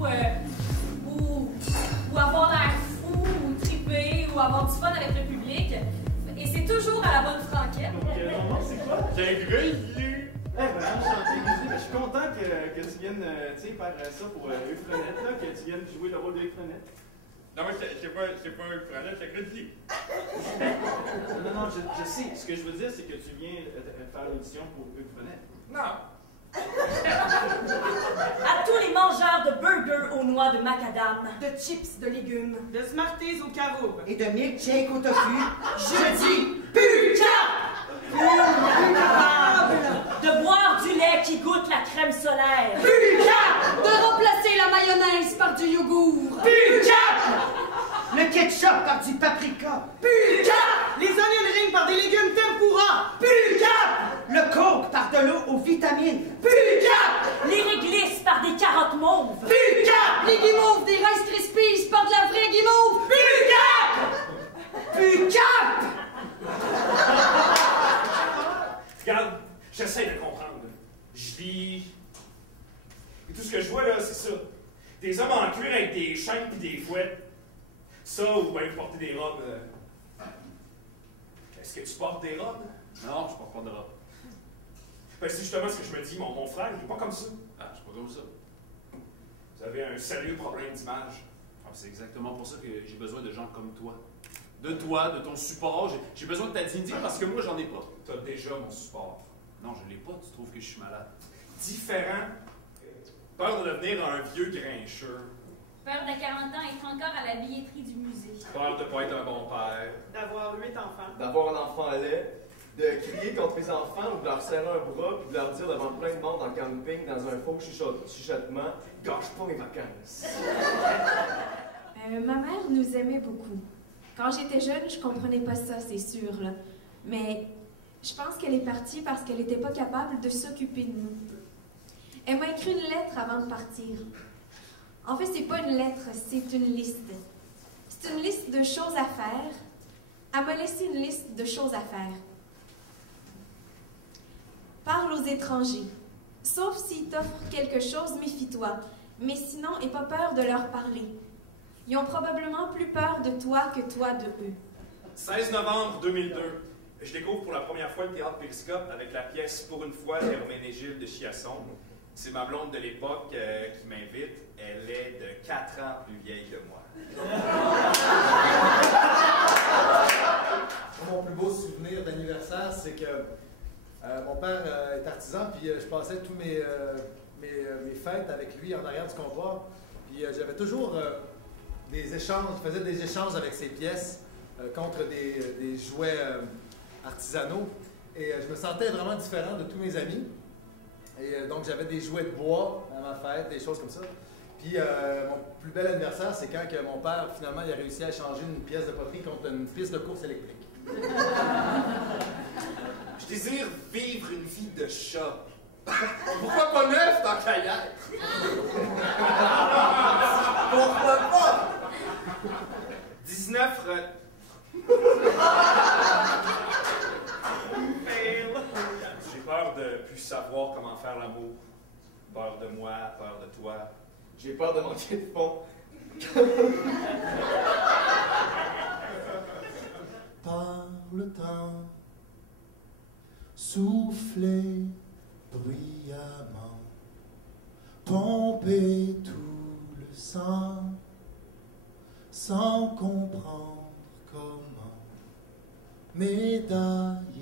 ou avoir l'air fou, ou triper, ou avoir du fun avec le public. Et c'est toujours à la bonne franquette. Donc, ton nom, c'est quoi? J'ai Grizzly! Eh ben, enchanté, Grizzly. Je suis content que tu viennes faire ça pour Hugues Frenette, là, que tu viennes jouer le rôle de Hugues Frenette. Non, mais c'est pas un Frenette, c'est Grizzly. Non, je sais. Ce que je veux dire, c'est que tu viens faire l'audition pour Hugues Frenette. Non. À tous les mangeurs de burgers aux noix de macadam, de chips de légumes, De Smarties au caroube. Et de milkshake au tofu. je dis plus capable de boire du lait qui goûte la crème solaire, Plus capable de remplacer la mayonnaise par du yogourt. Plus capable! Le ketchup par du paprika. Plus capable Les onion rings par des légumes tempura. Plus capable! Le coke par de l'eau aux vitamines. Plus capable les réglisses par des carottes mauves, Plus capable Les guimauves des Rice Krispies par de la vraie guimauve. Plus capable! Regarde, j'essaie de comprendre. Je lis. Et tout ce que je vois là, c'est ça. Des hommes en cuir avec des chaînes pis des fouettes. Ça, ou bien porter des robes. Est-ce que tu portes des robes? Non, je porte pas de robe. Ben, c'est justement ce que je me dis. Mon frère, il est pas comme ça. Ah, je suis pas comme ça. Vous avez un sérieux problème d'image. Ah, c'est exactement pour ça que j'ai besoin de gens comme toi. De toi, de ton support. J'ai besoin de ta dignité parce que moi, j'en ai pas. T'as déjà mon support. Non, je l'ai pas. Tu trouves que je suis malade. Différent. Peur de devenir un vieux grincheux. peur de 40 ans être encore à la billetterie du musée. Peur de pas être un bon père. D'avoir 8 enfants. D'avoir un enfant laid, de crier contre mes enfants ou de leur serrer un bras puis de leur dire devant plein de monde en camping dans un faux chuchotement « Gâche pas mes vacances! » Ma mère nous aimait beaucoup. Quand j'étais jeune, je comprenais pas ça, c'est sûr, là. Mais je pense qu'elle est partie parce qu'elle n'était pas capable de s'occuper de nous. Elle m'a écrit une lettre avant de partir. En fait, c'est pas une lettre, c'est une liste. C'est une liste de choses à faire. Elle m'a laissé une liste de choses à faire. Parle aux étrangers. Sauf s'ils t'offrent quelque chose, méfie-toi. Mais sinon, aie pas peur de leur parler. Ils ont probablement plus peur de toi que toi de eux. 16 novembre 2002. Je découvre pour la première fois le théâtre Périscope avec la pièce Pour une fois Herménégilde de Chiasson. C'est ma blonde de l'époque qui m'invite. Elle est de 4 ans plus vieille que moi. Mon plus beau souvenir d'anniversaire, c'est que mon père est artisan, puis je passais tous mes fêtes avec lui en arrière du comptoir. Puis j'avais toujours des échanges, je faisais des échanges avec ses pièces contre des jouets artisanaux. Et je me sentais vraiment différent de tous mes amis. Et donc j'avais des jouets de bois à ma fête, des choses comme ça. Puis mon plus bel anniversaire, c'est quand que mon père, finalement, il a réussi à changer une pièce de poterie contre une piste de course électrique. Je désire vivre une vie de chat. Pourquoi pas neuf dans Kayak? Pourquoi pas? 19 J'ai peur de plus savoir comment faire l'amour. Peur de moi, peur de toi. J'ai peur de manquer de fond. Par le temps, souffler bruyamment, pomper tout le sang, sans comprendre comment, médaille